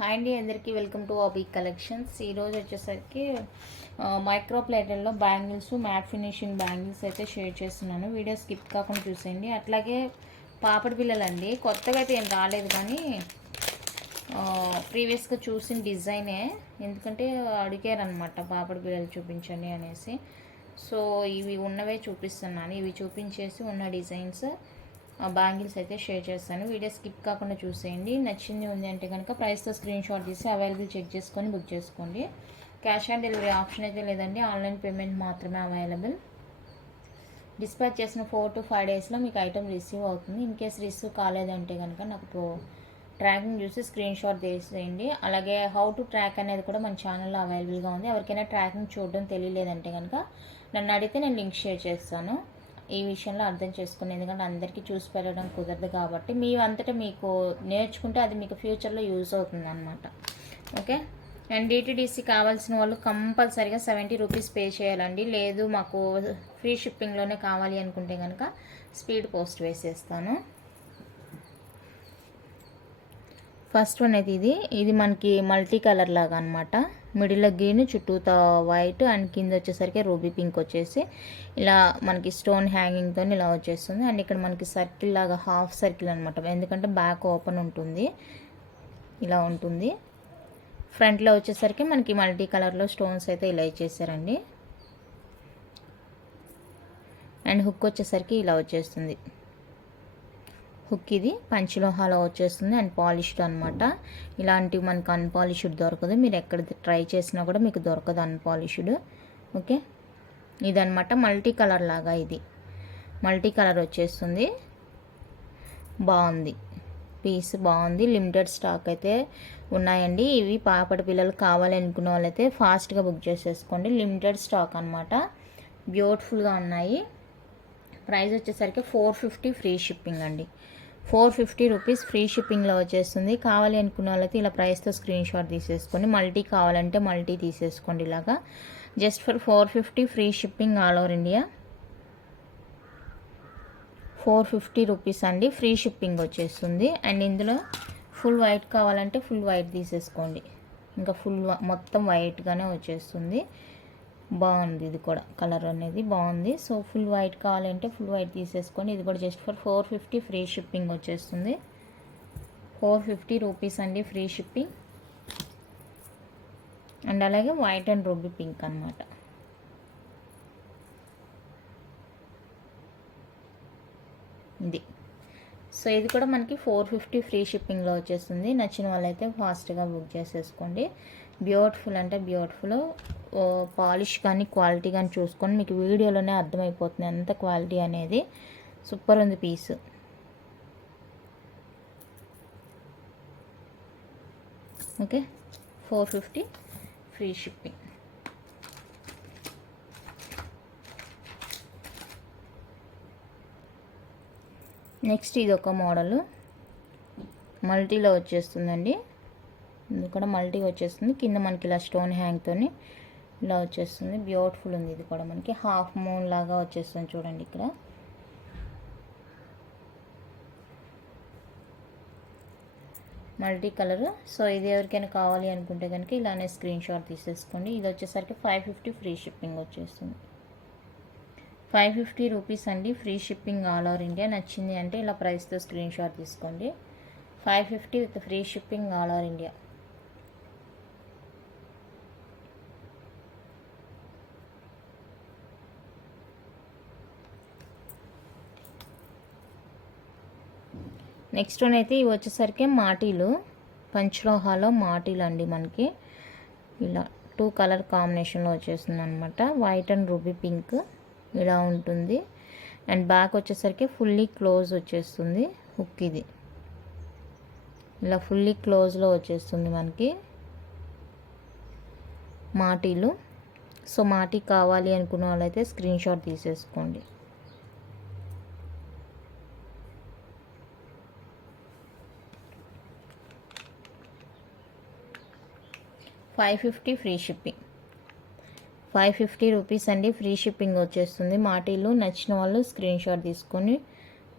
Hi అండి, అందరికీ welcome to అబీ collections. ఈరోజు వచ్చేసరికి మైక్రో ప్లేటర్లో బ్యాంగిల్స్, మ్యాట్ ఫినిషింగ్ బ్యాంగిల్స్ అయితే షేర్ చేస్తున్నాను. వీడియో స్కిప్ కాకుండా చూసేయండి. అట్లాగే పాపడి పిల్లలండి, కొత్తగా అయితే ఏం రాలేదు, కానీ ప్రీవియస్గా చూసిన డిజైనే, ఎందుకంటే అడిగారనమాట పాపడి పిల్లలు చూపించండి అనేసి. సో ఇవి ఉన్నవే చూపిస్తున్నాను. ఇవి చూపించేసి ఉన్న డిజైన్స్ బ్యాంగిల్స్ అయితే షేర్ చేస్తాను. వీడియో స్కిప్ కాకుండా చూసేయండి. నచ్చింది ఉంది అంటే కనుక ప్రైస్తో స్క్రీన్ షాట్ తీసి అవైలబుల్ చెక్ చేసుకొని బుక్ చేసుకోండి. క్యాష్ ఆన్ డెలివరీ ఆప్షన్ అయితే లేదండి, ఆన్లైన్ పేమెంట్ మాత్రమే అవైలబుల్. డిస్పాచ్ చేసిన 4 to 5 డేస్లో మీకు ఐటమ్ రిసీవ్ అవుతుంది. ఇన్ కేస్ రిసీవ్ కాలేదంటే కనుక నాకు ట్రాకింగ్ చూసి స్క్రీన్ షాట్ తీసేయండి. అలాగే హౌ టు ట్రాక్ అనేది కూడా మన ఛానల్లో అవైలబుల్గా ఉంది. ఎవరికైనా ట్రాకింగ్ చూడడం తెలియలేదంటే కనుక నన్ను అడిగితే నేను లింక్ షేర్ చేస్తాను. ఈ విషయంలో అర్థం చేసుకుని, ఎందుకంటే అందరికీ చూసి పెట్టడం కుదరదు కాబట్టి మీ అంతటా మీకు నేర్చుకుంటే అది మీకు ఫ్యూచర్లో యూజ్ అవుతుంది అనమాట. ఓకే. అండ్ డిటిడిసి కావాల్సిన వాళ్ళు కంపల్సరీగా 70 రూపీస్ పే చేయాలండి. లేదు మాకు ఫ్రీ షిప్పింగ్లోనే కావాలి అనుకుంటే కనుక స్పీడ్ పోస్ట్ వేసేస్తాను. ఫస్ట్ వన్ అయితే ఇది మనకి మల్టీ కలర్ లాగా అనమాట. మిడిల్లో గ్రీన్, చుట్టూతో వైట్, అండ్ కింద వచ్చేసరికి రూబీ పింక్ వచ్చేసి ఇలా మనకి స్టోన్ హ్యాంగింగ్తో ఇలా వచ్చేస్తుంది. అండ్ ఇక్కడ మనకి సర్కిల్ లాగా హాఫ్ సర్కిల్ అనమాట, ఎందుకంటే బ్యాక్ ఓపెన్ ఉంటుంది, ఇలా ఉంటుంది. ఫ్రంట్లో వచ్చేసరికి మనకి మల్టీ కలర్లో స్టోన్స్ అయితే ఇలా ఇచ్చేసారండి. అండ్ హుక్ వచ్చేసరికి ఇలా వచ్చేస్తుంది. హుక్ ఇది పంచలోహాలో వచ్చేస్తుంది అండ్ పాలిష్డ్ అనమాట. ఇలాంటివి మనకు అన్పాలిష్డ్ దొరకదు, మీరు ఎక్కడ ట్రై చేసినా కూడా మీకు దొరకదు అన్పాలిష్డ్. ఓకే, ఇదనమాట మల్టీ కలర్ లాగా, ఇది మల్టీ కలర్ వచ్చేస్తుంది. బాగుంది, పీస్ బాగుంది. లిమిటెడ్ స్టాక్ అయితే ఉన్నాయండి. ఇవి పాపడి పిల్లలు కావాలి అనుకున్న వాళ్ళైతే ఫాస్ట్గా బుక్ చేసేసుకోండి. లిమిటెడ్ స్టాక్ అనమాట, బ్యూటిఫుల్గా ఉన్నాయి. ప్రైస్ వచ్చేసరికి 450 ఫ్రీ షిప్పింగ్ అండి. 450 రూపీస్ ఫ్రీ షిప్పింగ్లో వచ్చేస్తుంది. కావాలి అనుకున్న వాళ్ళైతే ఇలా ప్రైస్తో స్క్రీన్ షాట్ తీసేసుకోండి. మల్టీ కావాలంటే మల్టీ తీసేసుకోండి. ఇలాగా just for 450 free shipping all over India. 450 rupees అండి, ఫ్రీ షిప్పింగ్ వచ్చేస్తుంది. అండ్ ఇందులో ఫుల్ వైట్ కావాలంటే ఫుల్ వైట్ తీసేసుకోండి. ఇంకా ఫుల్ మొత్తం వైట్గానే వచ్చేస్తుంది. బాగుంది, ఇది కూడా కలర్ అనేది బాగుంది. సో ఫుల్ వైట్ కావాలంటే ఫుల్ వైట్ తీసేసుకొని, ఇది కూడా జస్ట్ ఫర్ 450 ఫ్రీ షిప్పింగ్ వచ్చేస్తుంది. 450 రూపీస్ అండి ఫ్రీ షిప్పింగ్. అండ్ అలాగే వైట్ అండ్ రూబీ పింక్ అనమాట. ఇది సో ఇది కూడా మనకి 450 ఫ్రీ షిప్పింగ్లో వచ్చేస్తుంది. నచ్చిన వాళ్ళైతే ఫాస్ట్గా బుక్ చేసేసుకోండి. బ్యూటిఫుల్ అంటే బ్యూటిఫుల్. పాలిష్ కానీ క్వాలిటీ కానీ చూసుకొని మీకు వీడియోలోనే అర్థమైపోతుంది ఎంత క్వాలిటీ అనేది. సూపర్ ఉంది piece. Okay, 450 free shipping. Next ఇది ఒక మోడల్ మల్టీలో వచ్చేస్తుందండి. ఇది కూడా మల్టీ వచ్చేస్తుంది. కింద మనకి ఇలా స్టోన్ హ్యాంగ్తో ఇలా వచ్చేస్తుంది. బ్యూటిఫుల్ ఉంది. ఇది కూడా మనకి హాఫ్ మూన్ లాగా వచ్చేస్తుంది, చూడండి ఇక్కడ. Multi colour. సో ఇది ఎవరికైనా కావాలి అనుకుంటే కనుక ఇలానే స్క్రీన్ షాట్ తీసేసుకోండి. ఇది వచ్చేసరికి 550 ఫ్రీ షిప్పింగ్ వచ్చేస్తుంది. 550 రూపీస్ అండి free shipping all over India. నచ్చింది అంటే ఇలా ప్రైస్తో స్క్రీన్ షాట్ తీసుకోండి. 550 with free shipping all over India. Next one అయితే ఇవి వచ్చేసరికి మాటీలు, పంచలోహాలో మాటీలు అండి. మనకి ఇలా 2 కలర్ కాంబినేషన్లో వచ్చేస్తుంది అనమాట. వైట్ అండ్ రూబీ పింక్ ఇలా ఉంటుంది. అండ్ బ్యాక్ వచ్చేసరికి ఫుల్లీ క్లోజ్ వచ్చేస్తుంది. హుక్ ఇది ఇలా ఫుల్లీ క్లోజ్లో వచ్చేస్తుంది మనకి మాటీలు. సో మాటీ కావాలి అనుకున్న వాళ్ళైతే స్క్రీన్ షాట్ తీసేసుకోండి. 550 ఫ్రీ షిప్పింగ్. 550 రూపీస్ అండి ఫ్రీ షిప్పింగ్ వచ్చేస్తుంది. మాటీలు నచ్చిన వాళ్ళు స్క్రీన్ షాట్ తీసుకొని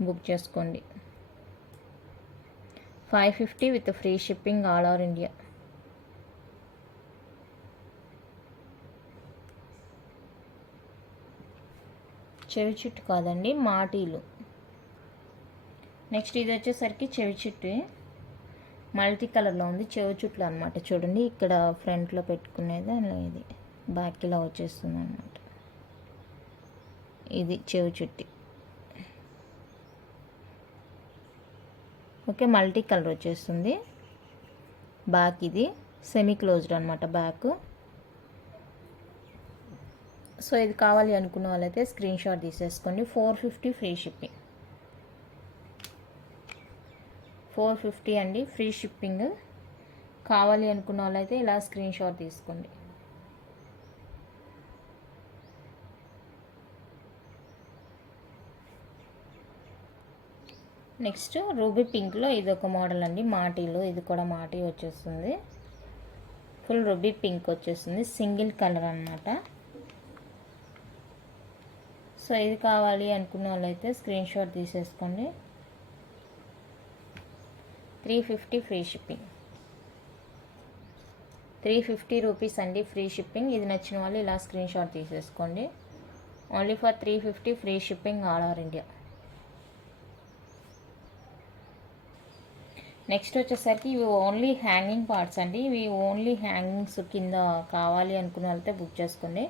బుక్ చేసుకోండి. 550 with free shipping all over India. చెవి చుట్టు కాదండి, మాటీలు. నెక్స్ట్ ఇది వచ్చేసరికి చెవి చుట్టు, మల్టీ కలర్లో ఉంది. చెవి చుట్లు అనమాట. చూడండి ఇక్కడ ఫ్రంట్లో పెట్టుకునేది అలా, ఇది బ్యాక్ ఇలా వచ్చేస్తుంది అనమాట. ఇది చెవి చుట్టి. ఓకే, మల్టీ కలర్ వచ్చేస్తుంది. బ్యాక్ ఇది సెమీ క్లోజ్డ్ అనమాట బ్యాక్. సో ఇది కావాలి అనుకున్న వాళ్ళైతే స్క్రీన్ షాట్ తీసేసుకోండి. 450 ఫ్రీ షిప్పింగ్. 450 అండి ఫ్రీ షిప్పింగ్. కావాలి అనుకున్న వాళ్ళైతే ఇలా స్క్రీన్ షాట్ తీసుకోండి. నెక్స్ట్ రూబీ పింక్లో ఇది ఒక మోడల్ అండి, మాటీలో. ఇది కూడా మాటీ వచ్చేస్తుంది. ఫుల్ రూబీ పింక్ వచ్చేస్తుంది, సింగిల్ కలర్ అనమాట. సో ఇది కావాలి అనుకున్న వాళ్ళైతే స్క్రీన్ షాట్ తీసేసుకోండి. 350 ఫ్రీ షిప్పింగ్. 350 రూపీస్ అండి ఫ్రీ షిప్పింగ్. ఇది నచ్చిన వాళ్ళు ఇలా స్క్రీన్ షాట్ తీసేసుకోండి. Only for 350 free shipping all over India. Next వచ్చేసరికి ఇవి ఓన్లీ హ్యాంగింగ్ పార్ట్స్ అండి. ఇవి ఓన్లీ హ్యాంగింగ్స్ కింద కావాలి అనుకున్న వాళ్ళతో బుక్ చేసుకోండి.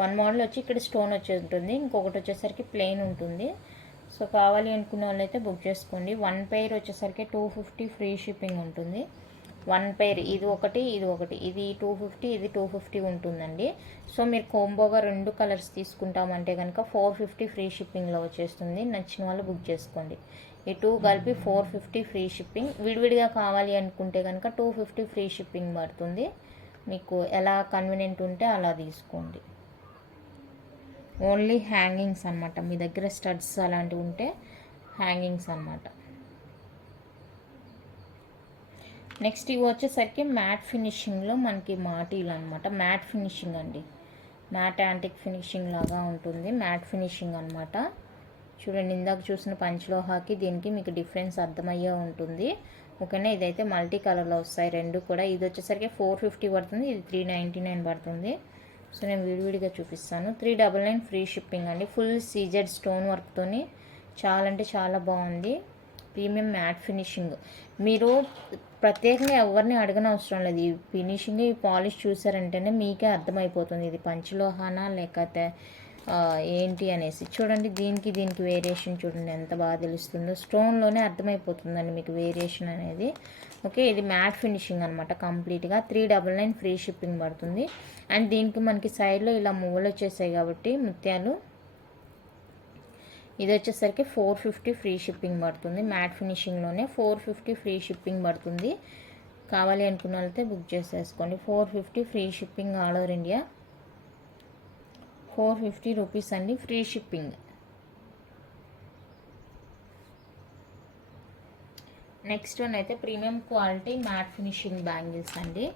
వన్ మోడల్ వచ్చి ఇక్కడ స్టోన్ వచ్చి ఉంటుంది, ఇంకొకటి వచ్చేసరికి ప్లెయిన్ ఉంటుంది. సో కావాలి అనుకున్న వాళ్ళైతే బుక్ చేసుకోండి. వన్ పెయిర్ వచ్చేసరికి 250 ఫ్రీ షిప్పింగ్ ఉంటుంది. వన్ పెయిర్ ఇది ఒకటి, ఇది ఒకటి, ఇది 250, ఇది 250 ఉంటుందండి. సో మీరు కోంబోగా 2 కలర్స్ తీసుకుంటామంటే కనుక 450 ఫ్రీ షిప్పింగ్లో వచ్చేస్తుంది. నచ్చిన వాళ్ళు బుక్ చేసుకోండి. ఈ 2 కలిపి 450 ఫ్రీ షిప్పింగ్. విడివిడిగా కావాలి అనుకుంటే కనుక 250 ఫ్రీ షిప్పింగ్ పడుతుంది. మీకు ఎలా కన్వీనియంట్ ఉంటే అలా తీసుకోండి. ఓన్లీ హ్యాంగింగ్స్ అనమాట. మీ దగ్గర స్టడ్స్ అలాంటివి ఉంటే హ్యాంగింగ్స్ అనమాట. నెక్స్ట్ ఇవి వచ్చేసరికి మ్యాట్ ఫినిషింగ్లో మనకి మాటీలు అనమాట. మ్యాట్ ఫినిషింగ్ అండి, మ్యాట్ యాంటిక్ ఫినిషింగ్ లాగా ఉంటుంది. మ్యాట్ ఫినిషింగ్ అనమాట. చూడండి, ఇందాక చూసిన పంచలోహాకి దీనికి మీకు డిఫరెన్స్ అర్థమయ్యే ఉంటుంది. ఓకేనా, ఇదైతే మల్టీ కలర్లో వస్తాయి రెండు కూడా. ఇది వచ్చేసరికి 450 పడుతుంది, ఇది 399 పడుతుంది. సో నేను విడివిడిగా చూపిస్తాను. 399 ఫ్రీ షిప్పింగ్ అండి. ఫుల్ సీజెడ్ స్టోన్ వర్క్తోని చాలా అంటే చాలా బాగుంది. Premium matte finishing. మీరు ప్రత్యేకంగా ఎవరిని అడగనవసరం లేదు. ఈ ఫినిషింగ్, ఈ పాలిష్ చూసారంటేనే మీకే అర్థమైపోతుంది ఇది పంచలోహానా లేకపోతే ఏంటి అనేసి. చూడండి, దీనికి వేరియేషన్ చూడండి ఎంత బాగా తెలుస్తుందో. స్టోన్లోనే అర్థమైపోతుందండి మీకు వేరియేషన్ అనేది. ఓకే, ఇది మ్యాట్ ఫినిషింగ్ అనమాట కంప్లీట్గా. 399 ఫ్రీ షిప్పింగ్ పడుతుంది. అండ్ దీనికి మనకి సైడ్లో ఇలా మువ్వలు వచ్చేసాయి కాబట్టి ముత్యాలు. ఇది వచ్చేసరికి 450 ఫ్రీ షిప్పింగ్ పడుతుంది. మ్యాట్ ఫినిషింగ్లోనే 450 ఫ్రీ షిప్పింగ్ పడుతుంది. కావాలి అనుకున్న వాళ్ళైతే బుక్ చేసేసుకోండి. 450 free shipping all over India. 450 rupees అండి ఫ్రీ షిప్పింగ్. నెక్స్ట్ వన్ అయితే premium quality matte finishing bangles అండి.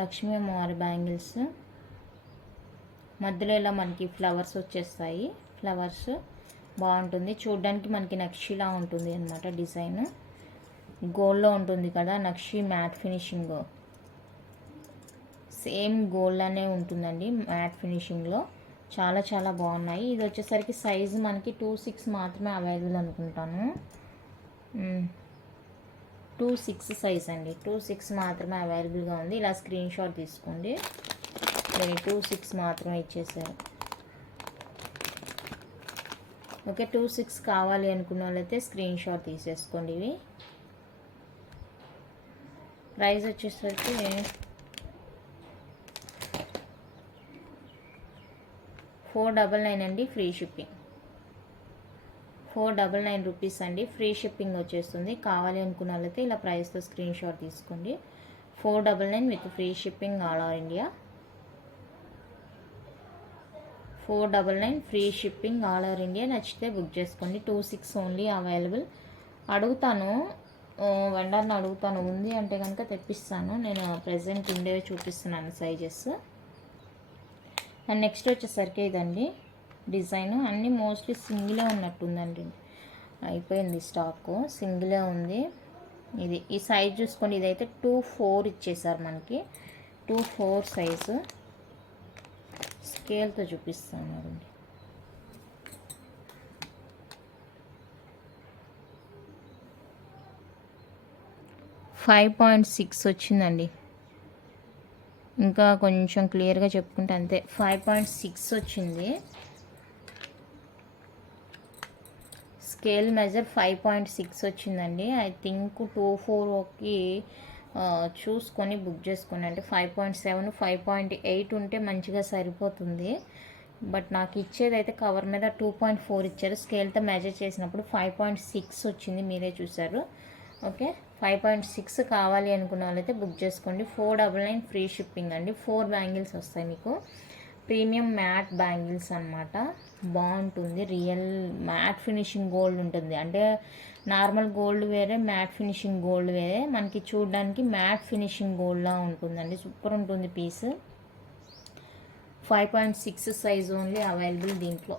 లక్ష్మీ అమ్మవారి బ్యాంగిల్స్. మధ్యలో ఇలా మనకి ఫ్లవర్స్ వచ్చేస్తాయి. ఫ్లవర్స్ బాగుంటుంది చూడడానికి, మనకి నక్షిలా ఉంటుంది అనమాట. డిజైన్ గోల్డ్లో ఉంటుంది కదా నక్షి. మ్యాట్ ఫినిషింగ్ సేమ్ గోల్డ్లోనే ఉంటుందండి మ్యాట్ ఫినిషింగ్లో. చాలా చాలా బాగున్నాయి. ఇది వచ్చేసరికి సైజు మనకి 26 మాత్రమే అవైలబుల్ అనుకుంటాను. 26 సైజ్ అండి. 26 మాత్రమే అవైలబుల్గా ఉంది. ఇలా స్క్రీన్ షాట్ తీసుకోండి. 26 మాత్రమే ఇచ్చేసారు. ఓకే, 26 కావాలి అనుకున్న వాళ్ళైతే స్క్రీన్ షాట్ తీసేసుకోండి. ఇవి ప్రైస్ వచ్చేసరికి 499 అండి ఫ్రీ షిప్పింగ్. 499 రూపీస్ అండి ఫ్రీ షిప్పింగ్ వచ్చేస్తుంది. కావాలి అనుకున్న వాళ్ళైతే ఇలా ప్రైస్తో స్క్రీన్ షాట్ తీసుకోండి. 499 with free shipping all over India. 499 free shipping all over India. నచ్చితే బుక్ చేసుకోండి. 26 ఓన్లీ అవైలబుల్. అడుగుతాను, వెండర్ని అడుగుతాను, ఉంది అంటే కనుక తెప్పిస్తాను. నేను ప్రెజెంట్ ఉండేవి చూపిస్తున్నాను సైజెస్. అండ్ నెక్స్ట్ వచ్చేసరికి ఇదండి డిజైన్. అన్నీ మోస్ట్లీ సింగిలే ఉన్నట్టుందండి, అయిపోయింది స్టాక్. సింగిలే ఉంది. ఇది ఈ సైజ్ చూసుకోండి. ఇదైతే 24 ఇచ్చేసారు మనకి. 24 సైజు. స్కేల్తో చూపిస్తాను. 5.6 వచ్చిందండి. ఇంకా కొంచెం క్లియర్గా చెప్పుకుంటే అంతే, 5.6 వచ్చింది. స్కేల్ మెజర్ 5.6 వచ్చిందండి. ఐ థింక్ 24కి చూసుకొని బుక్ చేసుకోండి. అంటే 5.7 5.8 ఉంటే మంచిగా సరిపోతుంది. బట్ నాకు ఇచ్చేది అయితే కవర్ మీద 2.4 ఇచ్చారు. స్కేల్తో మెజర్ చేసినప్పుడు 5.6 వచ్చింది, మీరే చూసారు. ఓకే, 5.6 కావాలి అనుకున్న వాళ్ళైతే బుక్ చేసుకోండి. 499 ఫ్రీ షిప్పింగ్ అండి. 4 బ్యాంగిల్స్ వస్తాయి మీకు. ప్రీమియం మ్యాట్ బ్యాంగిల్స్ అనమాట. బాగుంటుంది. రియల్ మ్యాట్ ఫినిషింగ్ గోల్డ్ ఉంటుంది. అంటే నార్మల్ గోల్డ్ వేరే, మ్యాట్ ఫినిషింగ్ గోల్డ్ వేరే. మనకి చూడడానికి మ్యాట్ ఫినిషింగ్ గోల్డ్లా ఉంటుందండి. సూపర్ ఉంటుంది పీస్. 5.6 సైజ్ ఓన్లీ అవైలబుల్ దీంట్లో.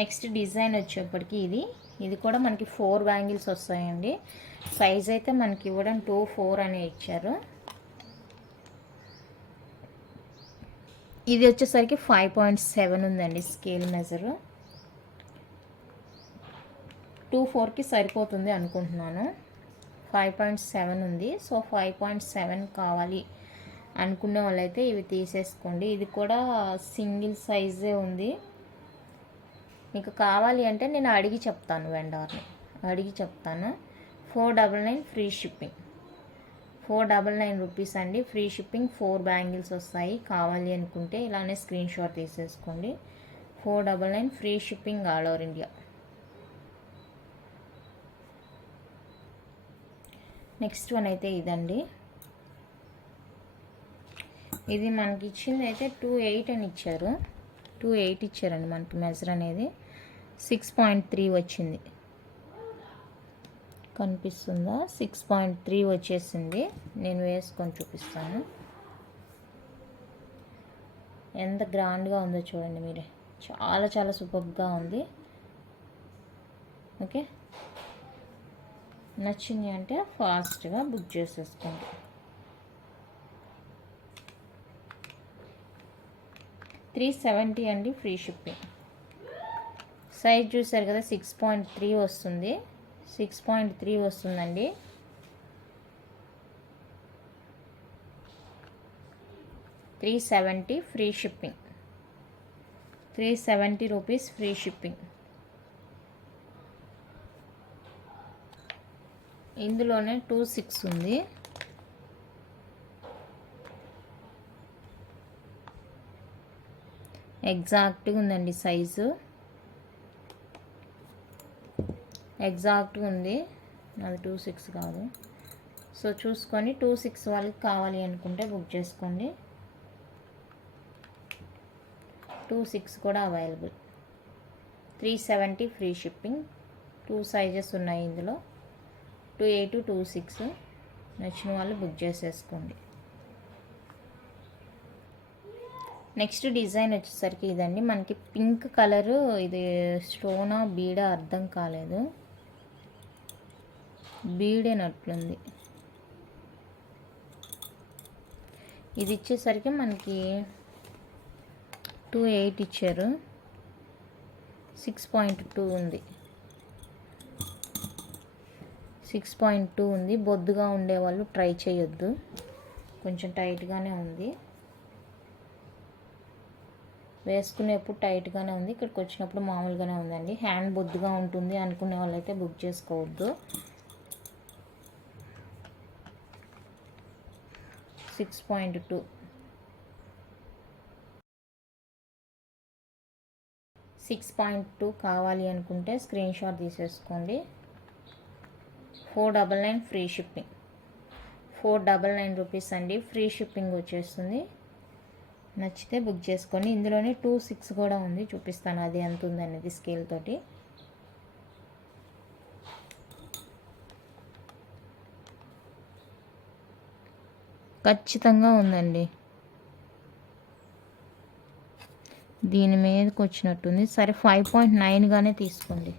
నెక్స్ట్ డిజైన్ వచ్చేప్పటికి ఇది కూడా మనకి 4 బ్యాంగిల్స్ వస్తాయండి. సైజ్ అయితే మనకి ఇవ్వడం 2-4 అనే ఇచ్చారు. ఇది వచ్చేసరికి 5.7 ఉందండి స్కేల్ మెజరు. 2-4కి సరిపోతుంది అనుకుంటున్నాను. 5.7 ఉంది. సో 5.7 కావాలి అనుకునే వాళ్ళైతే ఇవి తీసేసుకోండి. ఇది కూడా సింగిల్ సైజే ఉంది. మీకు కావాలి అంటే నేను అడిగి చెప్తాను, వెండర్ని అడిగి చెప్తాను. 499 ఫ్రీ షిప్పింగ్. 499 రూపీస్ అండి, ఫ్రీ షిప్పింగ్. 4 బ్యాంగిల్స్ వస్తాయి. కావాలి అనుకుంటే ఇలానే స్క్రీన్ షాట్ తీసేసుకోండి. 499 free shipping all over India. Next one అయితే ఇదండి. ఇది మనకి ఇచ్చింది అయితే 2.8 అని ఇచ్చారు. 2.8 ఇచ్చారండి మనకి మెజర్ అనేది. 6.3 వచ్చింది, కనిపిస్తుందా? 6.3 వచ్చేసింది. నేను వేసుకొని చూపిస్తాను. ఎంత గ్రాండ్గా ఉందో చూడండి మీరే. చాలా చాలా సూపర్గా ఉంది. ఓకే, నచ్చింది అంటే ఫాస్ట్గా బుక్ చేసేసుకోండి. $370 అండి, ఫ్రీ షిప్పింగ్. సైజ్ చూసారు కదా, 6.3 వస్తుంది. 6.3 వస్తుందండి. $370 free shipping. 370 rupees free shipping. ఇందులోనే 2.6 ఉంది. ఎగ్జాక్ట్గా ఉందండి సైజు, ఎగ్జాక్ట్గా ఉంది. అది 2.6 కాదు. సో చూసుకొని 2.6 వాళ్ళకి కావాలి అనుకుంటే బుక్ చేసుకోండి. 2.6 కూడా అవైలబుల్. 370 free shipping. 2 సైజెస్ ఉన్నాయి ఇందులో, 2.8 2.6. నచ్చిన వాళ్ళు బుక్ చేసేసుకోండి. నెక్స్ట్ డిజైన్ వచ్చేసరికి ఇదండి. మనకి పింక్ కలరు. ఇది స్టోనా బీడా అర్థం కాలేదు, బీడేనట్లుంది. ఇది ఇచ్చేసరికి మనకి 2.8 ఇచ్చారు. 6.2 ఉంది. 6.2 ఉంది. బొద్దుగా ఉండేవాళ్ళు ట్రై చేయొద్దు, కొంచెం టైట్గానే ఉంది. వేసుకునేప్పుడు టైట్గానే ఉంది, ఇక్కడికి వచ్చినప్పుడు మామూలుగానే ఉందండి. హ్యాండ్ బొద్దుగా ఉంటుంది అనుకునే వాళ్ళైతే బుక్ చేసుకోవద్దు. 6.2. 6.2 కావాలి అనుకుంటే స్క్రీన్ షాట్ తీసేసుకోండి. 499 ఫ్రీ షిప్పింగ్. 499 రూపీస్ అండి, ఫ్రీ షిప్పింగ్ వచ్చేస్తుంది. నచ్చితే బుక్ చేసుకోండి. ఇందులోనే 2.6 కూడా ఉంది, చూపిస్తాను అది ఎంత ఉందనేది స్కేల్ తోటి. ఖచ్చితంగా ఉందండి, దీని మీదకి వచ్చినట్టుంది. సరే 5.9గానే తీసుకోండి.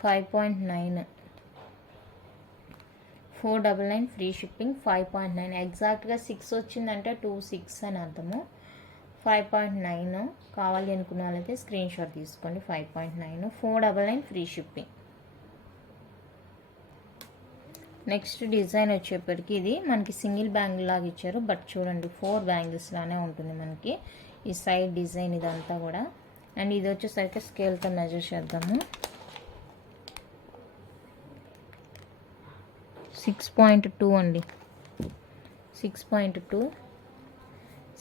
5.9. 499 ఫ్రీ షిప్పింగ్. 5.9 ఎగ్జాక్ట్గా 6 వచ్చిందంటే 2.6 అని అర్థము. 5.9 కావాలి అనుకున్న వాళ్ళైతే స్క్రీన్ షాట్ తీసుకోండి. 5.9 499 ఫ్రీ షిప్పింగ్. నెక్స్ట్ డిజైన్ వచ్చేప్పటికి ఇది మనకి సింగిల్ బ్యాంగిల్ లాగా ఇచ్చారు, బట్ చూడండి 4 బ్యాంగిల్స్ లానే ఉంటుంది మనకి ఈ సైడ్ డిజైన్ ఇదంతా కూడా. అండ్ ఇది వచ్చేసరికి స్కేల్తో మెజర్ చేద్దాము. 6.2 అండి, 6.2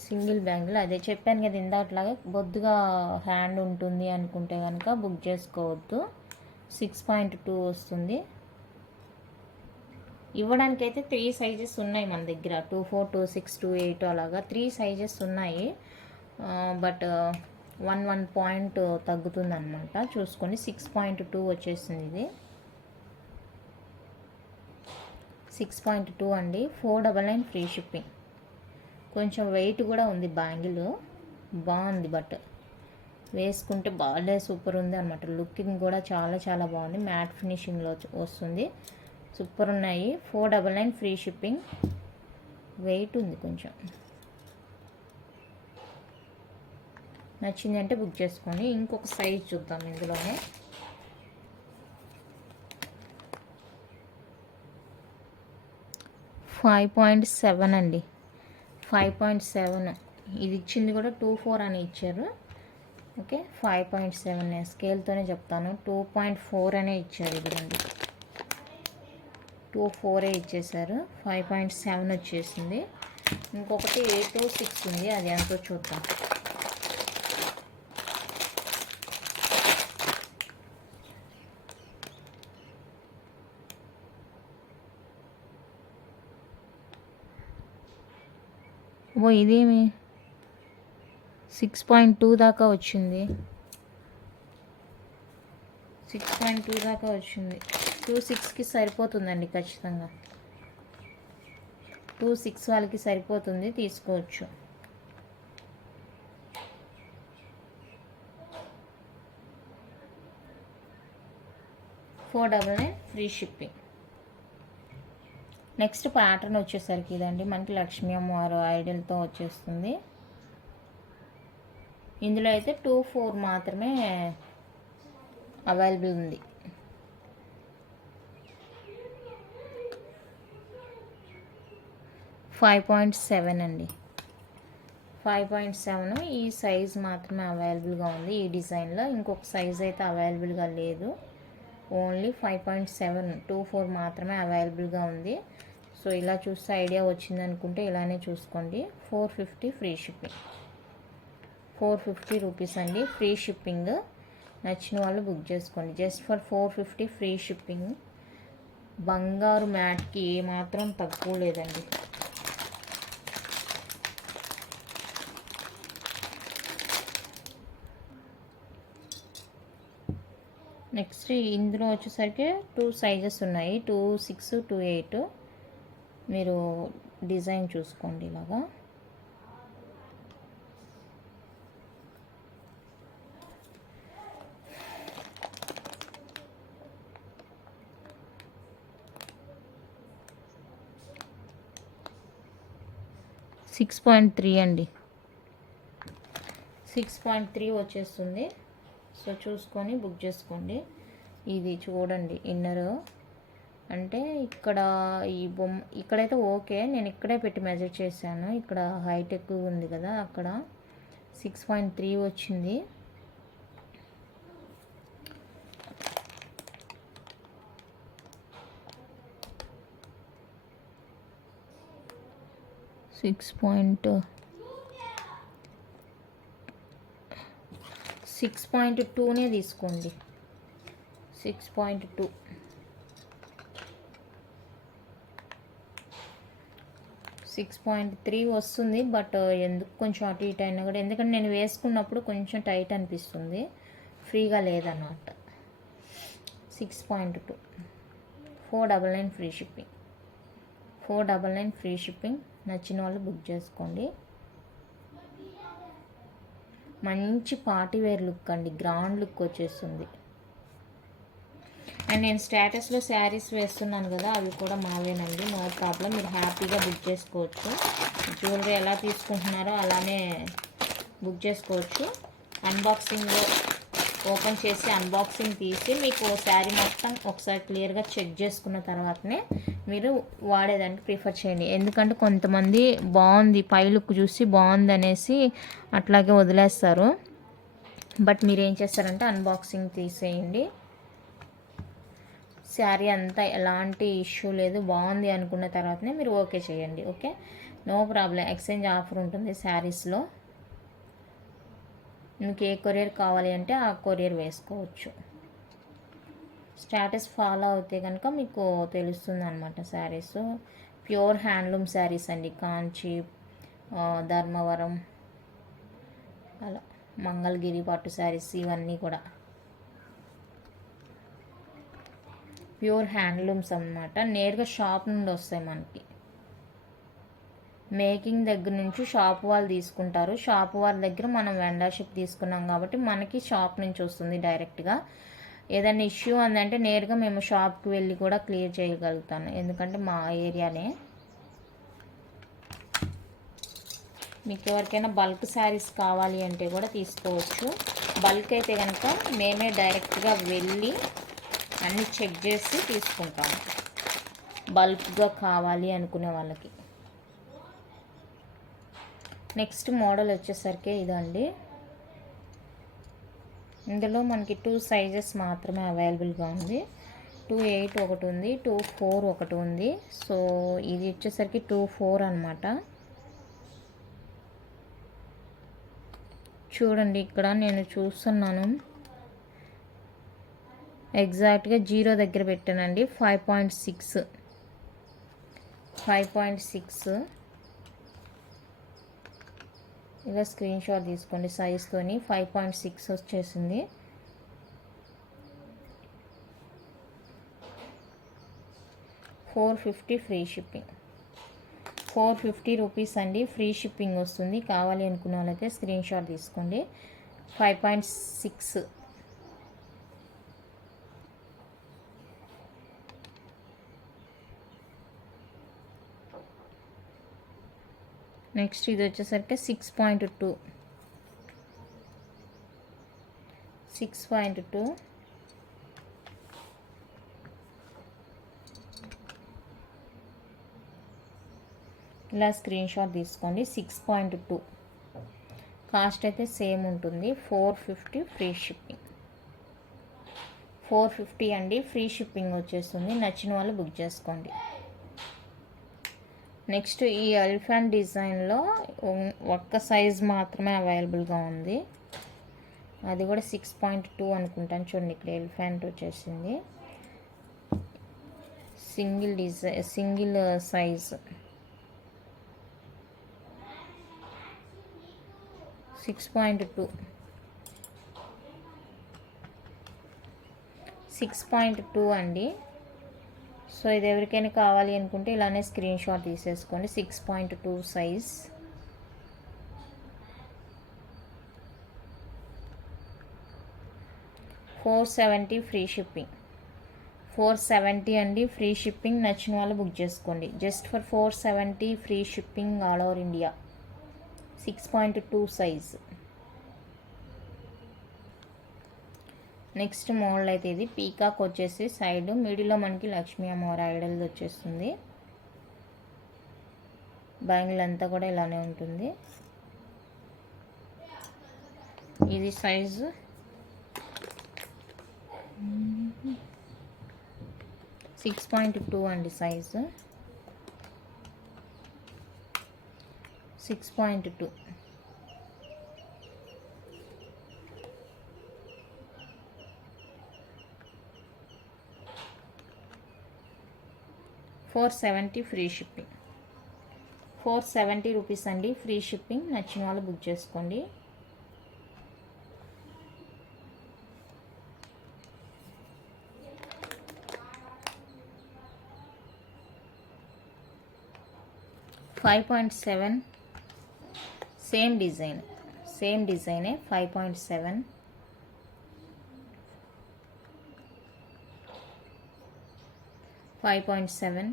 సింగిల్ బ్యాంగిల్. అదే చెప్పాను కదా ఇందాట్లాగా బొద్దుగా హ్యాండ్ ఉంటుంది అనుకుంటే కనుక బుక్ చేసుకోవద్దు. 6.2 వస్తుంది. ఇవ్వడానికైతే 3 సైజెస్ ఉన్నాయి మన దగ్గర, 2.4, 2.6, 2.8 అలాగా 3 సైజెస్ ఉన్నాయి. బట్ 1 పాయింట్ తగ్గుతుంది అనమాట, చూసుకోండి. 6.2 వచ్చేసింది ఇది. 6.2 అండి, 499 ఫ్రీ షిప్పింగ్. కొంచెం వెయిట్ కూడా ఉంది బ్యాంగిల్, బాగుంది. బట్ వేసుకుంటే బాగా సూపర్ ఉంది అనమాట. లుకింగ్ కూడా చాలా చాలా బాగుంది, మ్యాట్ ఫినిషింగ్లో వస్తుంది, సూపర్ ఉన్నాయి. 499 ఫ్రీ షిప్పింగ్. వెయిట్ ఉంది కొంచెం. నచ్చింది అంటే బుక్ చేసుకోండి. ఇంకొక సైజ్ చూద్దాం ఇందులోనే. $5.7 అండి, 5.7. ఇది ఇచ్చింది కూడా 2.4 అని ఇచ్చారు. ఓకే, 5.7 స్కేల్తోనే చెప్తాను. 2.4 అనే ఇచ్చారు. ఇది రండి, 2.4 ఇచ్చేసారు. 5.7 వచ్చేసింది. ఇంకొకటి 8.6 ఉంది, అది ఎంతో చూద్దాం. ఓ ఇదేమి 6.2 దాకా వచ్చింది, 6.2 దాకా వచ్చింది. 2.6కి సరిపోతుందండి ఖచ్చితంగా. 2.6 వాళ్ళకి సరిపోతుంది, తీసుకోవచ్చు. $499 ఫ్రీ షిప్పింగ్. నెక్స్ట్ ప్యాటర్న్ వచ్చేసరికి ఇదండి, మనకి లక్ష్మీ అమ్మవారు ఐడల్తో వచ్చేస్తుంది. ఇందులో అయితే 2.4 మాత్రమే అవైలబుల్ ఉంది. $5.7 అండి, 5.7. ఈ సైజ్ మాత్రమే అవైలబుల్గా ఉంది ఈ డిజైన్లో. ఇంకొక సైజ్ అయితే అవైలబుల్గా లేదు, ఓన్లీ 5.7, 2.4 మాత్రమే అవైలబుల్గా ఉంది. సో ఇలా చూస్తే ఐడియా వచ్చింది అనుకుంటే ఇలానే చూసుకోండి. 450 ఫ్రీ షిప్పింగ్, 450 రూపీస్ అండి ఫ్రీ షిప్పింగ్. నచ్చిన వాళ్ళు బుక్ చేసుకోండి. Just for 450 free shipping. బంగారు మ్యాట్కి ఏమాత్రం తక్కువ లేదండి. నెక్స్ట్ ఇందులో వచ్చేసరికి 2 సైజెస్ ఉన్నాయి, 2.6, 2.8. మీరు డిజైన్ చూసుకోండి ఇలాగా. $6.3 అండి, 6.3 వచ్చేస్తుంది. సో చూసుకొని బుక్ చేసుకోండి. ఇది చూడండి ఇన్నర్ అంటే ఇక్కడ ఈ బొమ్మ ఇక్కడైతే ఓకే, నేను ఇక్కడే పెట్టి మెజర్ చేశాను. ఇక్కడ హైట్ ఎక్కువ ఉంది కదా, అక్కడ 6.3 వచ్చింది. $6.2నే తీసుకోండి. 6.2 6.3 వస్తుంది. బట్ ఎందుకు కొంచెం అటు ఇటు అయినా కూడా, ఎందుకంటే నేను వేసుకున్నప్పుడు కొంచెం టైట్ అనిపిస్తుంది, ఫ్రీగా లేదన్నమాట. 6.2, $499 ఫ్రీ షిప్పింగ్, 499 ఫ్రీ షిప్పింగ్. నచ్చిన వాళ్ళు బుక్ చేసుకోండి. మంచి పార్టీ వేర్ లుక్ అండి, గ్రాండ్ లుక్ వచ్చేస్తుంది. అండ్ నేను స్టేటస్లో శారీస్ వేస్తున్నాను కదా, అవి కూడా మావేనండి, నో ప్రాబ్లం. మీరు హ్యాపీగా బుక్ చేసుకోవచ్చు. జ్యువెలరీ ఎలా తీసుకుంటున్నారో అలానే బుక్ చేసుకోవచ్చు. అన్బాక్సింగ్ ఓపెన్ చేసి అన్బాక్సింగ్ తీసి మీకు శారీ మొత్తం ఒకసారి క్లియర్గా చెక్ చేసుకున్న తర్వాతనే మీరు వాడేదానికి ప్రిఫర్ చేయండి. ఎందుకంటే కొంతమంది బాగుంది పై లుక్ చూసి బాగుంది అనేసి అట్లాగే వదిలేస్తారు. బట్ మీరు ఏం చేస్తారంటే అన్బాక్సింగ్ తీసేయండి. శారీ అంతా ఎలాంటి ఇష్యూ లేదు, బాగుంది అనుకున్న తర్వాతనే మీరు ఓకే చేయండి. Okay, no problem. Exchange offer ఉంటుంది శారీస్లో. మీకు ఏ కొరియర్ కావాలి అంటే ఆ కొరియర్ వేసుకోవచ్చు. స్టేటస్ ఫాలో అవుతే కనుక మీకు తెలుస్తుంది అనమాట. శారీస్ ప్యూర్ హ్యాండ్లూమ్ శారీస్ అండి. కాంచి, ధర్మవరం, అలా మంగళగిరి పట్టు శారీస్ ఇవన్నీ కూడా ప్యూర్ హ్యాండ్లూమ్స్ అన్నమాట. నేరుగా షాప్ నుండి వస్తాయి మనకి. మేకింగ్ దగ్గర నుంచి షాప్ వాళ్ళు తీసుకుంటారు. షాప్ వాళ్ళ దగ్గర మనం వెండర్షిప్ తీసుకున్నాం కాబట్టి మనకి షాప్ నుంచి వస్తుంది డైరెక్ట్గా. ఏదైనా ఇష్యూ ఉందంటే నేరుగా మేము షాప్కి వెళ్ళి కూడా క్లియర్ చేయగలుగుతాను, ఎందుకంటే మా ఏరియానే. మీకు ఎవరికైనా బల్క్ శారీస్ కావాలి అంటే కూడా తీసుకోవచ్చు. బల్క్ అయితే కనుక మేమే డైరెక్ట్గా వెళ్ళి అన్నీ చెక్ చేసి తీసుకుంటాము, బల్క్గా కావాలి అనుకునే వాళ్ళకి. నెక్స్ట్ మోడల్ వచ్చేసరికి ఇదండి. ఇందులో మనకి 2 సైజెస్ మాత్రమే అవైలబుల్గా ఉంది. 2.8 ఒకటి ఉంది, 2.4 ఒకటి ఉంది. సో ఇది వచ్చేసరికి 2.4 అనమాట. చూడండి ఇక్కడ నేను చూస్తున్నాను, ఎగ్జాక్ట్గా 0 దగ్గర పెట్టానండి. 5.6 ఇలా స్క్రీన్ షాట్ తీసుకోండి. సైజ్తోని 5.6 వచ్చేసింది. $450 ఫ్రీ షిప్పింగ్. 450 రూపీస్ అండి, ఫ్రీ షిప్పింగ్ వస్తుంది. కావాలి అనుకున్న వాళ్ళైతే స్క్రీన్ షాట్ తీసుకోండి. 5.6. నెక్స్ట్ ఇది వచ్చేసరికి 6.2. ఇలా స్క్రీన్ షాట్ తీసుకోండి. 6.2 కాస్ట్ అయితే సేమ్ ఉంటుంది. 450 ఫ్రీ షిప్పింగ్. 450 అండి, ఫ్రీ షిప్పింగ్ వచ్చేస్తుంది. నచ్చిన వాళ్ళు బుక్ చేసుకోండి. నెక్స్ట్ ఈ ఎలిఫెంట్ డిజైన్లో ఒక్క సైజ్ మాత్రమే అవైలబుల్గా ఉంది. అది కూడా 6.2 అనుకుంటాను. చూడండి ఇక్కడ ఎలిఫెంట్ వచ్చేసింది. సింగిల్ సైజ్ 6.2 అండి. సో ఇది ఎవరికైనా కావాలి అనుకుంటే ఇలానే స్క్రీన్ షాట్ తీసేసుకోండి. 6.2 సైజ్. $470 free shipping. 470 అండి, ఫ్రీ షిప్పింగ్. నచ్చిన వాళ్ళు బుక్ చేసుకోండి. Just for 470 free shipping all over India. 6.2 size. Next model అయితే ఇది పీకాక్ వచ్చేసి సైడ్ మిడిల్లో మనకి లక్ష్మీ అమ్మవారి ఐడల్ది వచ్చేస్తుంది. బ్యాంగిల్ అంతా కూడా ఇలానే ఉంటుంది. ఇది సైజు 6.2 అండి. సైజు 6.2. $470 free shipping. 470 రూపీస్ అండి, ఫ్రీ షిప్పింగ్. నచ్చిన వాళ్ళు బుక్ చేసుకోండి. $5.7 సేమ్ డిజైనే. 5.7. $5.7.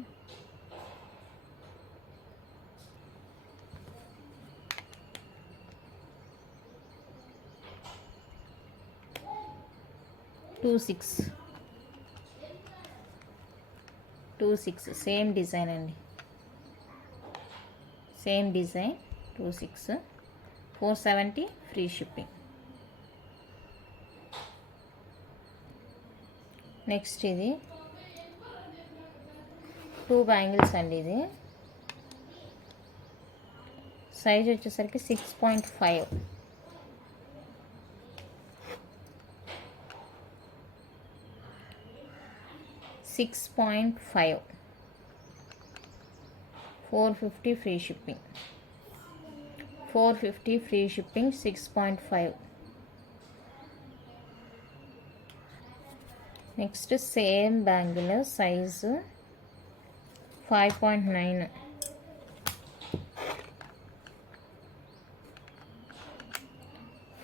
26 సేమ్ డిజైన్ అండి, same design 26 470 free shipping. Next ఇది 2 బ్యాంగిల్స్ అండి. ఇది సైజ్ వచ్చేసరికి 6.5, 6.5 450 free shipping, 450 free shipping 6.5. Next same bangle size 5.9,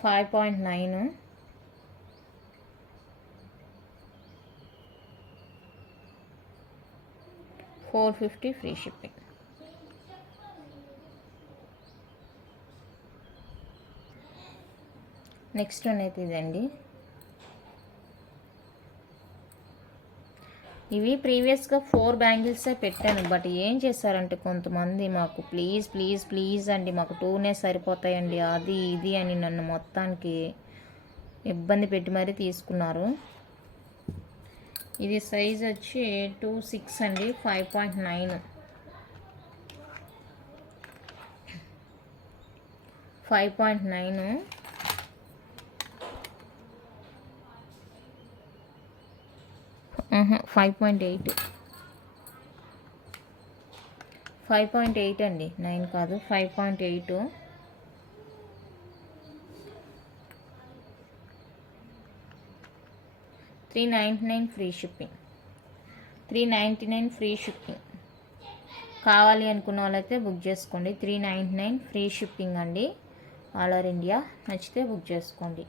5.9 450 free shipping. Next one అయితే ఇదండి. ఇవి ప్రీవియస్గా 4 బ్యాంగిల్సే పెట్టాను, బట్ ఏం చేశారంటే కొంతమంది మాకు ప్లీజ్ ప్లీజ్ ప్లీజ్ అండి మాకు 2నే సరిపోతాయండి అది ఇది అని నన్ను మొత్తానికి ఇబ్బంది పెట్టి మరీ తీసుకున్నారు. ఇది సైజ్ వచ్చి 26 అండి, 5.9, 5.9 5.8, 5.8 అండి, 9 కాదు 5.8. $399 ఫ్రీ షిప్పింగ్, 399 ఫ్రీ షిప్పింగ్. కావాలి అనుకున్న వాళ్ళైతే బుక్ చేసుకోండి. 399 ఫ్రీ షిప్పింగ్ అండి, ఆల్ ఓవర్ ఇండియా. నచ్చితే బుక్ చేసుకోండి.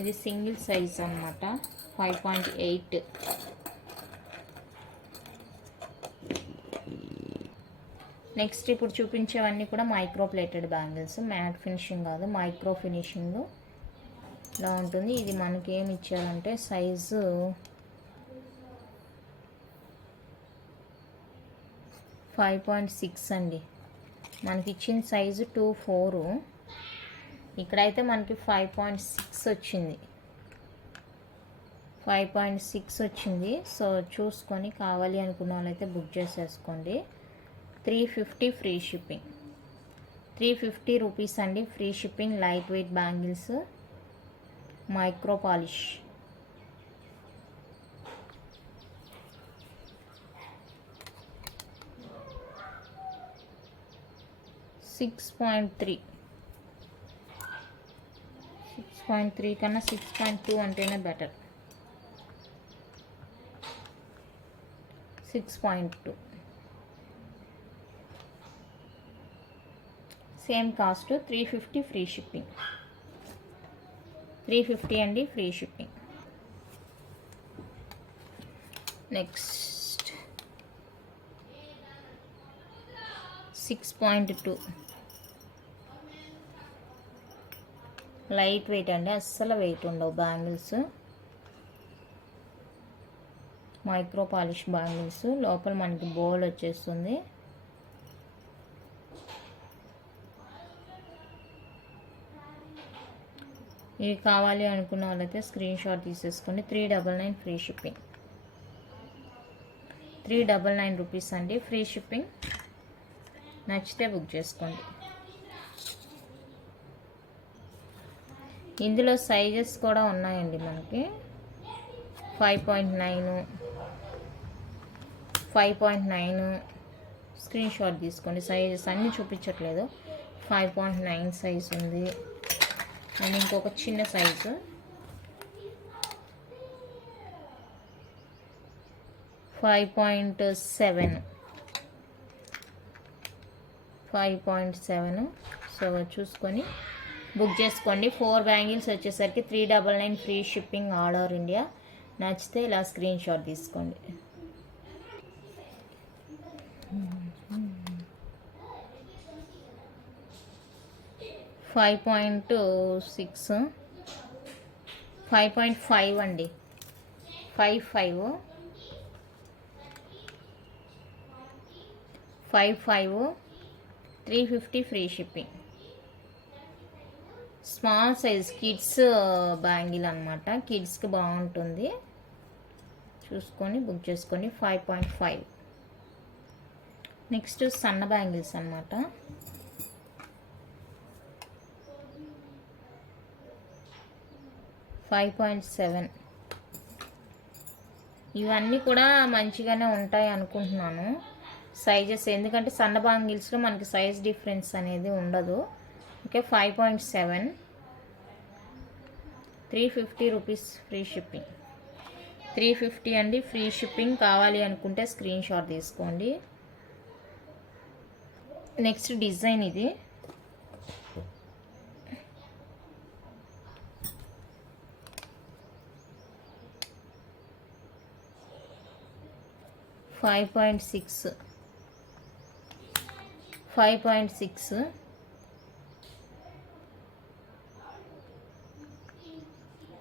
ఇది సింగిల్ సైజ్ అన్నమాట, 5.8. నెక్స్ట్ ఇప్పుడు చూపించేవన్నీ కూడా micro plated bangles, matte finishing కాదు, మైక్రో ఫినిషింగ్ ఇలా ఉంటుంది. ఇది మనకి ఏమి ఇచ్చారంటే సైజు 5.6 అండి, మనకి ఇచ్చిన సైజు 24, ఇక్కడైతే మనకి 5.6 వచ్చింది, 5.6 వచ్చింది. సో చూసుకొని కావాలి అనుకున్న వాళ్ళైతే బుక్ చేసేసుకోండి. 350 ఫ్రీ షిప్పింగ్, 350 రూపీస్ అండి free shipping. Light weight bangles, micro polish. $6.3 కన్నా 6.2 అంటేనే better. 6.2 same cost, 350 free shipping, 350 అండి free shipping. Next 6.2 light weight అండి, అస్సలు వెయిట్ ఉండవు బ్యాంగిల్స్, మైక్రో పాలిష్ బ్యాంగిల్స్. లోపల మనకి బోల్ వచ్చేస్తుంది. ఇవి కావాలి అనుకున్న వాళ్ళైతే స్క్రీన్ షాట్ తీసేసుకోండి. 399 ఫ్రీ షిప్పింగ్, 399 రూపీస్ అండి ఫ్రీ షిప్పింగ్. నచ్చితే బుక్ చేసుకోండి. ఇందులో సైజెస్ కూడా ఉన్నాయండి మనకి. 5.9, 5.9 స్క్రీన్ షాట్ తీసుకోండి. సైజెస్ అన్నీ చూపించట్లేదు. 5.9 సైజ్ ఉంది అండ్ ఇంకొక చిన్న సైజు 5.7, 5.7. సో చూసుకొని బుక్ చేసుకోండి. 4 బ్యాంగిల్స్ వచ్చేసరికి 399 free shipping all over India. నచ్చితే ఇలా స్క్రీన్ షాట్ తీసుకోండి. $5.6, 5.5 అండి. 55 350 free shipping. Small size kids bangle అనమాట. కిడ్స్కి బాగుంటుంది, చూసుకొని బుక్ చేసుకొని. 5.5. నెక్స్ట్ సన్న బ్యాంగిల్స్ అనమాట. $5.7. ఇవన్నీ కూడా మంచిగానే ఉంటాయి అనుకుంటున్నాను సైజెస్, ఎందుకంటే సన్న బ్యాంగిల్స్లో మనకి సైజ్ డిఫరెన్స్ అనేది ఉండదు. Okay, 5.7, 350 rupees free shipping. 350 అండి ఫ్రీ షిప్పింగ్. కావాలి అనుకుంటే స్క్రీన్ షాట్ తీసుకోండి. నెక్స్ట్ డిజైన్ ఇది. $5.6,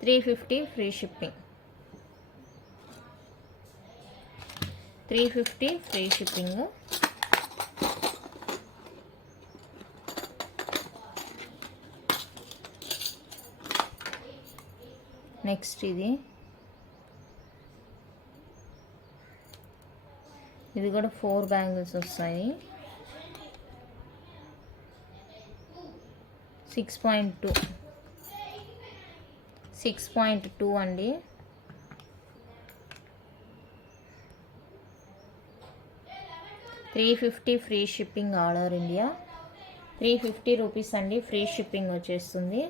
350 free shipping. 350 free shipping. Next ఇది కూడా 4 బ్యాంగిల్స్ వస్తాయి. 6.2 అండి. $350 free shipping all over India. 350 rupees అండి ఫ్రీ షిప్పింగ్ వచ్చేస్తుంది.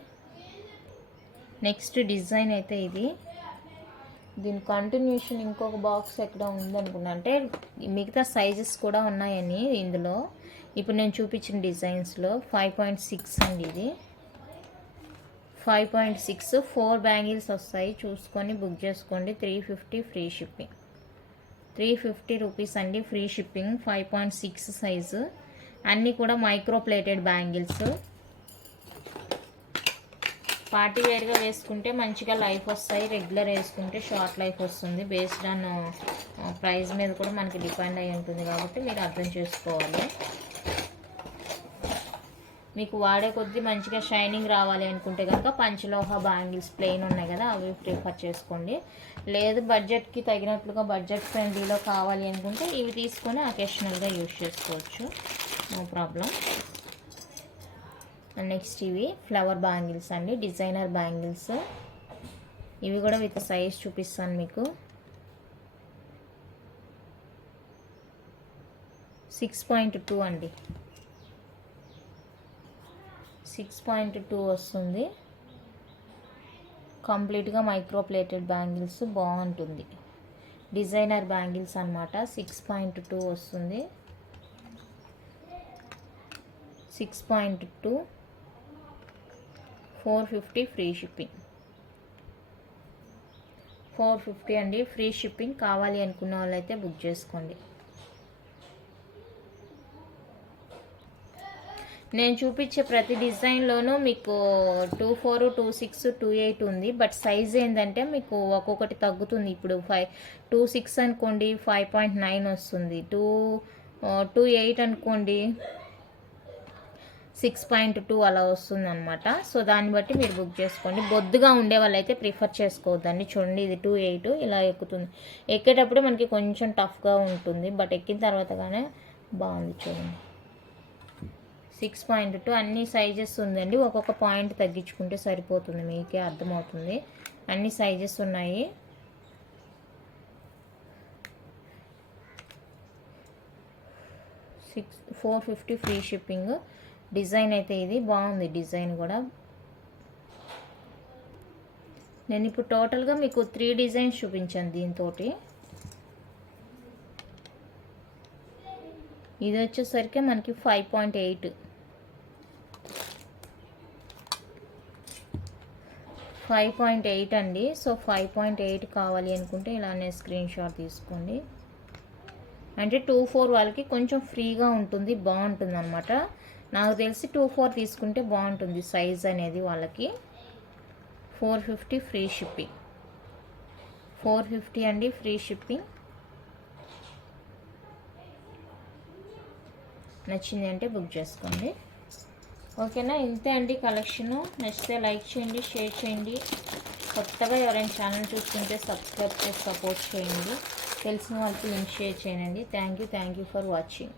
నెక్స్ట్ డిజైన్ అయితే ఇది. దీని కంటిన్యూషన్ ఇంకొక బాక్స్ ఎక్కడ ఉందనుకున్నా, అంటే మిగతా సైజెస్ కూడా ఉన్నాయని ఇందులో. ఇప్పుడు నేను చూపించిన డిజైన్స్లో 5.6 అండి ఇది. 5.6 4 బ్యాంగిల్స్ వస్తాయి, చూసుకొని బుక్ చేసుకోండి. 350 ఫ్రీ షిప్పింగ్. 350 రూపీస్ అండి ఫ్రీ షిప్పింగ్. 5.6 సైజు. అన్నీ కూడా మైక్రో ప్లేటెడ్ బ్యాంగిల్స్. పార్టీ వేర్గా వేసుకుంటే మంచిగా లైఫ్ వస్తాయి, రెగ్యులర్ వేసుకుంటే షార్ట్ లైఫ్ వస్తుంది. బేస్డ్ ఆన్ ప్రైస్ మీద కూడా మనకి డిపెండ్ అయి ఉంటుంది కాబట్టి మీరు అర్థం చేసుకోవాలి. మీకు వాడే కొద్దీ మంచిగా షైనింగ్ రావాలి అనుకుంటే కనుక పంచలోహ బ్యాంగిల్స్ ప్లెయిన్ ఉన్నాయి కదా, అవి ప్రిఫర్ చేసుకోండి. లేదు బడ్జెట్కి తగినట్లుగా బడ్జెట్ ఫ్రెండ్లీలో కావాలి అనుకుంటే ఇవి తీసుకొని అకేషనల్గా యూజ్ చేసుకోవచ్చు, నో ప్రాబ్లం. నెక్స్ట్ ఇవి ఫ్లవర్ బ్యాంగిల్స్ అండి, డిజైనర్ బ్యాంగిల్స్. ఇవి కూడా విత్ సైజ్ చూపిస్తాను మీకు. 6.2 అండి. 6.2 వస్తుంది. కంప్లీట్గా మైక్రో ప్లేటెడ్ బ్యాంగిల్స్, బాగుంటుంది. డిజైనర్ బ్యాంగిల్స్ అనమాట. 6.2 వస్తుంది. 6.2 450 ఫ్రీ షిప్పింగ్. 450 అండి ఫ్రీ షిప్పింగ్. కావాలి అనుకున్న వాళ్ళైతే బుక్ చేసుకోండి. నేను చూపించే ప్రతి డిజైన్లోనూ మీకు 24, 26, 28 ఉంది. బట్ సైజ్ ఏంటంటే మీకు ఒక్కొక్కటి తగ్గుతుంది. ఇప్పుడు 26 అనుకోండి 5.9 వస్తుంది. 28 అనుకోండి 6.2 అలా వస్తుంది అనమాట. సో దాన్ని బట్టి మీరు బుక్ చేసుకోండి. బొద్దుగా ఉండే వాళ్ళైతే ప్రిఫర్ చేసుకోవద్దండి. చూడండి ఇది 28 ఇలా ఎక్కుతుంది. ఎక్కేటప్పుడు మనకి కొంచెం టఫ్గా ఉంటుంది, బట్ ఎక్కిన తర్వాత కానీ బాగుంది. చూడండి 6.2 అన్ని సైజెస్ ఉందండి. ఒక్కొక్క పాయింట్ తగ్గించుకుంటే సరిపోతుంది, మీకే అర్థమవుతుంది. అన్ని సైజెస్ ఉన్నాయి. $450 ఫ్రీ షిప్పింగ్. డిజైన్ అయితే ఇది బాగుంది. డిజైన్ కూడా నేను ఇప్పుడు టోటల్గా మీకు 3 డిజైన్స్ చూపించాను దీంతో. ఇది వచ్చేసరికి మనకి 5.8. 5.8 అండి. సో 5.8 కావాలి అనుకుంటే ఇలానే స్క్రీన్ షాట్ తీసుకోండి. అంటే 2-4 వాళ్ళకి కొంచెం ఫ్రీగా ఉంటుంది, బాగుంటుంది అనమాట. నాకు తెలిసి 2-4 తీసుకుంటే బాగుంటుంది సైజ్ అనేది వాళ్ళకి. 450 ఫ్రీ షిప్పింగ్. 450 అండి ఫ్రీ షిప్పింగ్. నచ్చింది అంటే బుక్ చేసుకోండి. ఓకేనా, ఇంతే అండి కలెక్షను. నచ్చితే లైక్ చేయండి, షేర్ చేయండి. కొత్తగా ఎవరైనా ఛానల్ చూస్తుంటే సబ్స్క్రైబ్ చేసి సపోర్ట్ చేయండి. తెలిసిన వాళ్ళకి లింక్ షేర్ చేయండి. Thank you for watching.